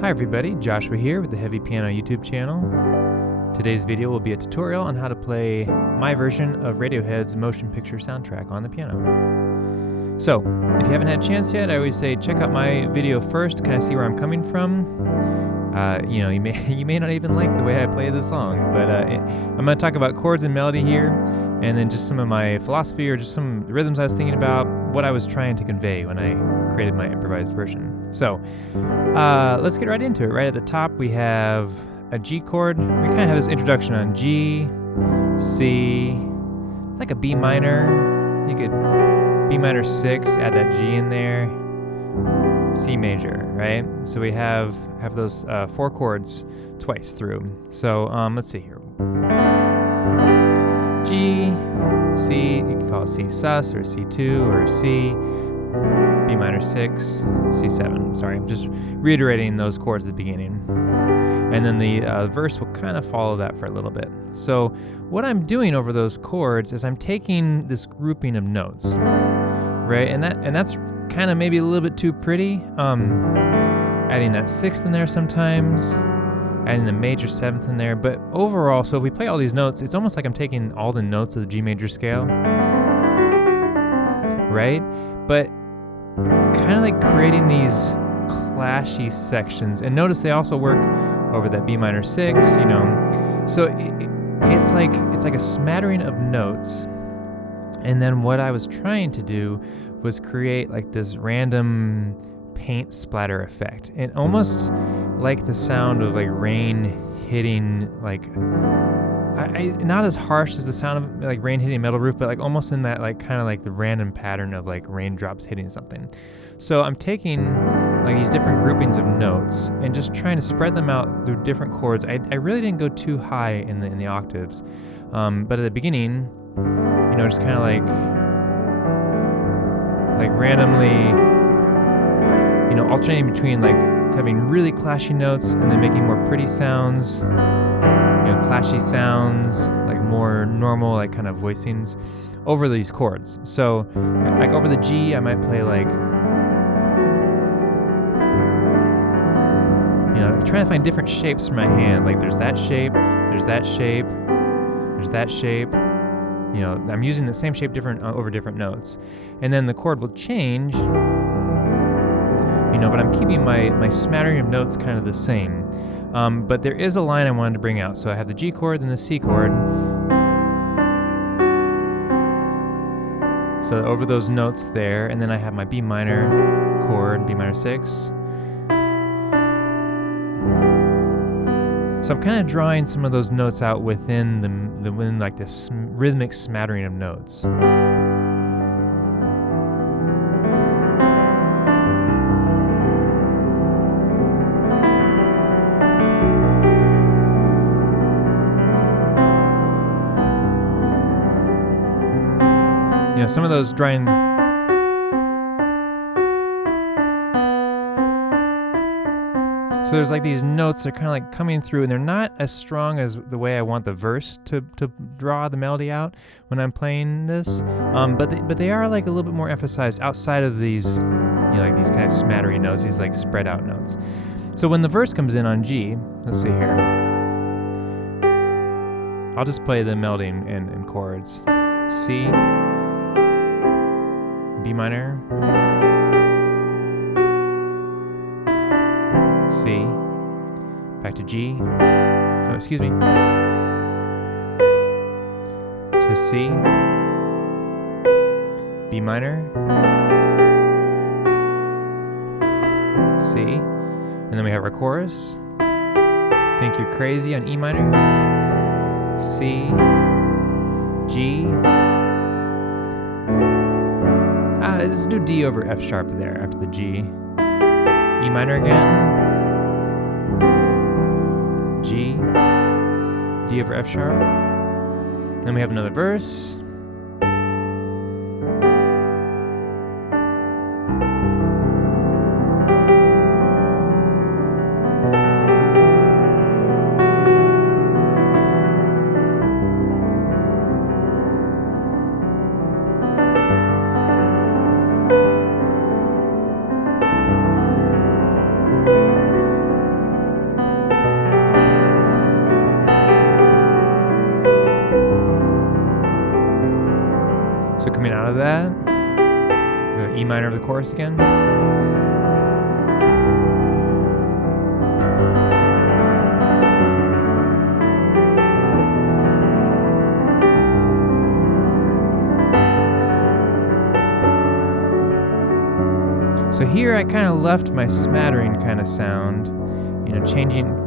Hi everybody, Joshua here with the Heavy Piano YouTube channel. Today's video will be a tutorial on how to play my version of Radiohead's motion picture soundtrack on the piano. So, if you haven't had a chance yet, I always say check out my video first to kind of see where I'm coming from. You may not even like the way I play the song, but I'm going to talk about chords and melody here, and then just some of my philosophy or just some rhythms I was thinking about, what I was trying to convey when I created my improvised version. So, let's get right into it. Right at the top, we have a G chord. We kind of have this introduction on G, C, like a B minor. You could B minor 6, add that G in there, C major, right? So we have those 4 chords twice through. So let's see here. G, C, you could call it C sus or C2 or C, B minor 6, C7. Sorry, I'm just reiterating those chords at the beginning. And then the verse will kind of follow that for a little bit. So what I'm doing over those chords is I'm taking this grouping of notes, right? And that's kind of maybe a little bit too pretty. Adding that 6th in there sometimes, adding the major 7th in there. But overall, so if we play all these notes, it's almost like I'm taking all the notes of the G major scale, right? But kind of like creating these clashy sections. And notice they also work over that B minor 6, So it's like a smattering of notes. And then what I was trying to do was create like this random paint splatter effect. And almost like the sound of like rain hitting, like not as harsh as the sound of like rain hitting a metal roof, but like almost in that like kind of like the random pattern of like raindrops hitting something. So I'm taking like these different groupings of notes and just trying to spread them out through different chords. I really didn't go too high in the octaves, but at the beginning, just kind of like randomly, alternating between like having really clashy notes and then making more pretty sounds, clashy sounds, like more normal, like kind of voicings over these chords. So like over the G, I might play like, trying to find different shapes for my hand. Like there's that shape, there's that shape, there's that shape. I'm using the same shape over different notes. And then the chord will change, but I'm keeping my smattering of notes kind of the same. But there is a line I wanted to bring out. So I have the G chord and the C chord. So over those notes there, and then I have my B minor chord, B minor 6. So I'm kind of drawing some of those notes out within within like this rhythmic smattering of notes. Some of those drawing. So there's like these notes that are kind of like coming through, and they're not as strong as the way I want the verse to draw the melody out when I'm playing this. But they are like a little bit more emphasized outside of these, like these kind of smattering notes, these like spread out notes. So when the verse comes in on G, let's see here. I'll just play the melody in chords. C, B minor, C, back to G, to C, B minor, C, and then we have our chorus, Think You're Crazy on E minor, C, G, let's do D over F sharp there after the G, E minor again, G, D over F sharp. Then we have another verse. chorus again. So here I kind of left my smattering kind of sound,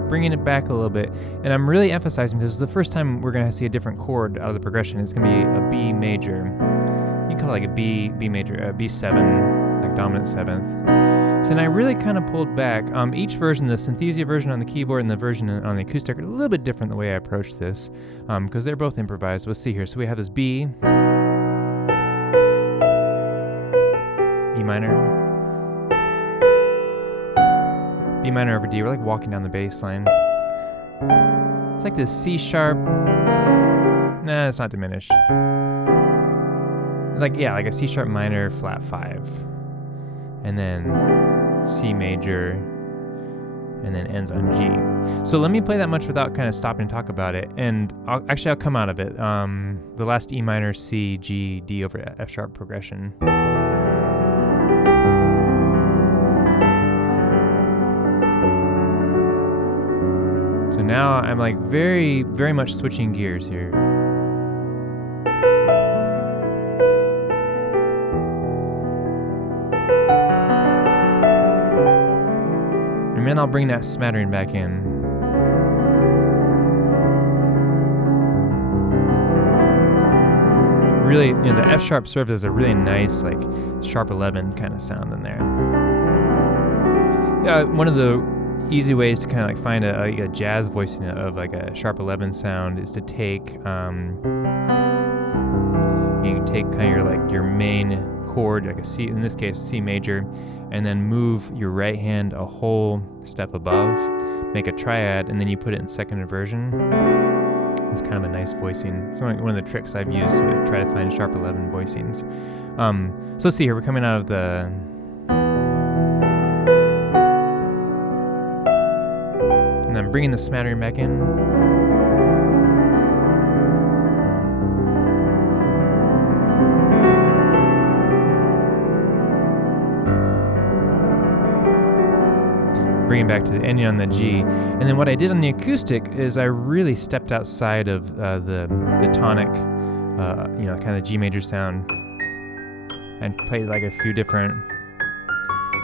bringing it back a little bit. And I'm really emphasizing, because the first time we're going to see a different chord out of the progression. It's going to be a B major. You can call it like a B major, B7, like dominant seventh. So then I really kind of pulled back. Each version, the synthesia version on the keyboard and the version on the acoustic, are a little bit different the way I approach this, because they're both improvised. We'll see here. So we have this B, E minor, B minor over D. We're like walking down the bass line. It's like this C sharp. Nah, it's not diminished. Like a C sharp minor flat 5. And then C major. And then ends on G. So let me play that much without kind of stopping and talk about it. And I'll come out of it. The last E minor, C, G, D over F sharp progression. So now I'm like very, very much switching gears here. And then I'll bring that smattering back in. Really, the F sharp served as a really nice, like, sharp 11 kind of sound in there. Yeah, one of the easy ways to kind of like find a jazz voicing of like a sharp 11 sound is to take, you can take kind of your main chord, like a C, in this case C major, and then move your right hand a whole step above, make a triad, and then you put it in second inversion. It's kind of a nice voicing. It's one of the tricks I've used to try to find sharp 11 voicings. So let's see here, we're coming out of the... And I'm bringing the smattering back in. Bring it back to the ending on the G. And then what I did on the acoustic is I really stepped outside of the tonic, kind of the G major sound, and played like a few different,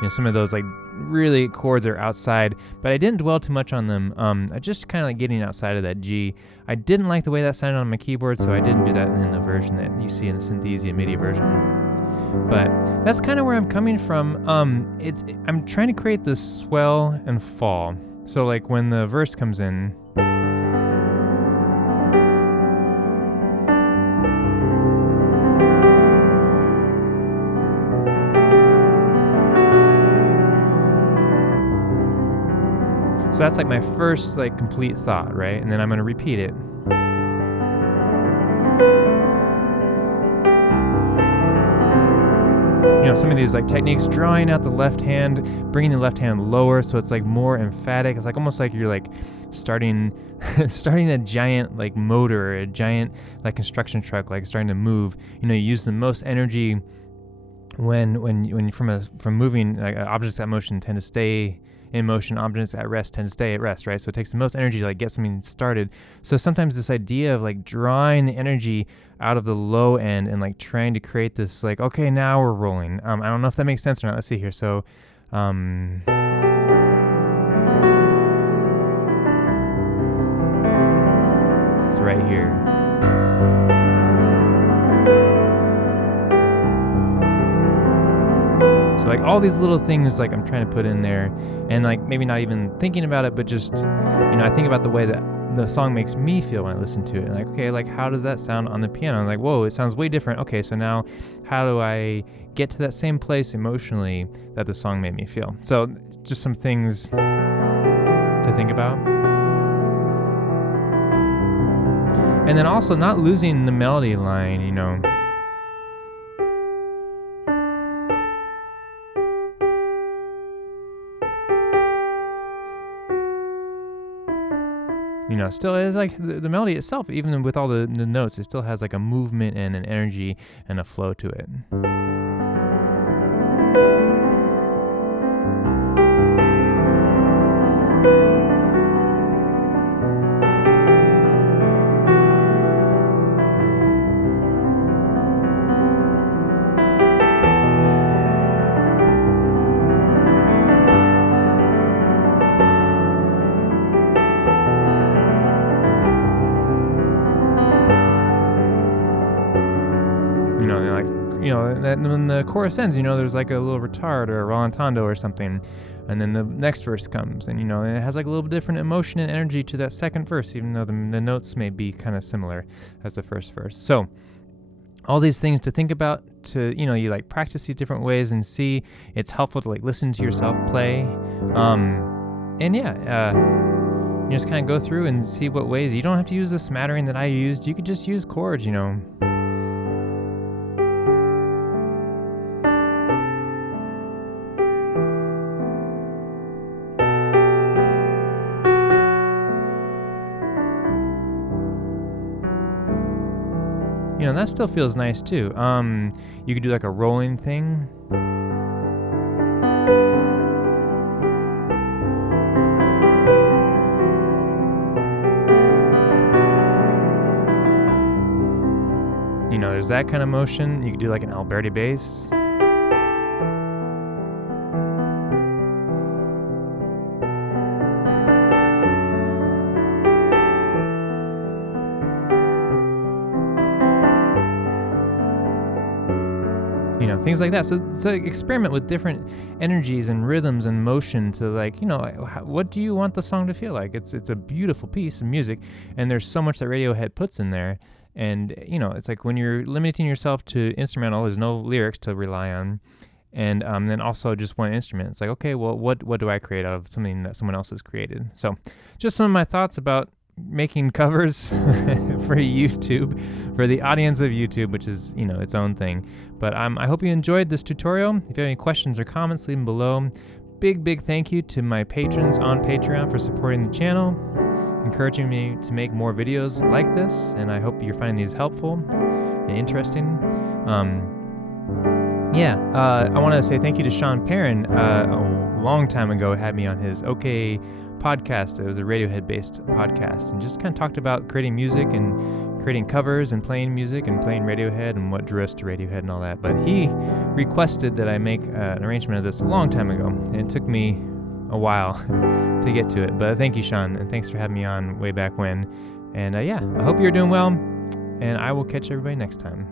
some of those like really chords are outside, but I didn't dwell too much on them. I just kind of like getting outside of that G. I didn't like the way that sounded on my keyboard, so I didn't do that in the version that you see in the Synthesia MIDI version. But that's kind of where I'm coming from. I'm trying to create this swell and fall. So like when the verse comes in, so that's like my first like complete thought, right? And then I'm going to repeat it. Some of these like techniques, drawing out the left hand, bringing the left hand lower so it's like more emphatic. It's like almost like you're like starting a giant like motor, or a giant like construction truck, like starting to move. You use the most energy when from moving, like objects at motion tend to stay in motion, objects at rest tend to stay at rest, right? So it takes the most energy to like get something started. So sometimes this idea of like drawing the energy out of the low end and like trying to create this like, okay, now we're rolling. I don't know if that makes sense or not. Let's see here. So it's right here. So like all these little things like I'm trying to put in there, and like maybe not even thinking about it, but just, I think about the way that the song makes me feel when I listen to it. And like, okay, like how does that sound on the piano? I'm like, whoa, it sounds way different. Okay, so now how do I get to that same place emotionally that the song made me feel? So just some things to think about. And then also not losing the melody line, still is like the melody itself, even with all the notes, it still has like a movement and an energy and a flow to it. when the chorus ends, there's like a little retard or a rallentando or something, and then the next verse comes, and and it has like a little different emotion and energy to that second verse, even though the notes may be kind of similar as the first verse. So all these things to think about, to you like practice these different ways and see. It's helpful to like listen to yourself play, and you just kind of go through and see what ways. You don't have to use the smattering that I used. You could just use chords, And that still feels nice too. You could do like a rolling thing. There's that kind of motion. You could do like an Alberti bass. Things like that. So experiment with different energies and rhythms and motion to what do you want the song to feel like? It's a beautiful piece of music, and there's so much that Radiohead puts in there. And, it's like when you're limiting yourself to instrumental, there's no lyrics to rely on. And then also just one instrument. It's like, okay, well, what do I create out of something that someone else has created? So just some of my thoughts about making covers for YouTube, for the audience of YouTube, which is, its own thing. But I hope you enjoyed this tutorial. If you have any questions or comments, leave them below. Big thank you to my patrons on Patreon for supporting the channel, encouraging me to make more videos like this, and I hope you're finding these helpful and interesting. I want to say thank you to Sean Perrin. A long time ago had me on his OK podcast. It was a Radiohead-based podcast, and just kind of talked about creating music and creating covers and playing music and playing Radiohead and what drew us to Radiohead and all that. But he requested that I make an arrangement of this a long time ago, and it took me a while to get to it. But thank you, Sean, and thanks for having me on way back when. And I hope you're doing well, and I will catch everybody next time.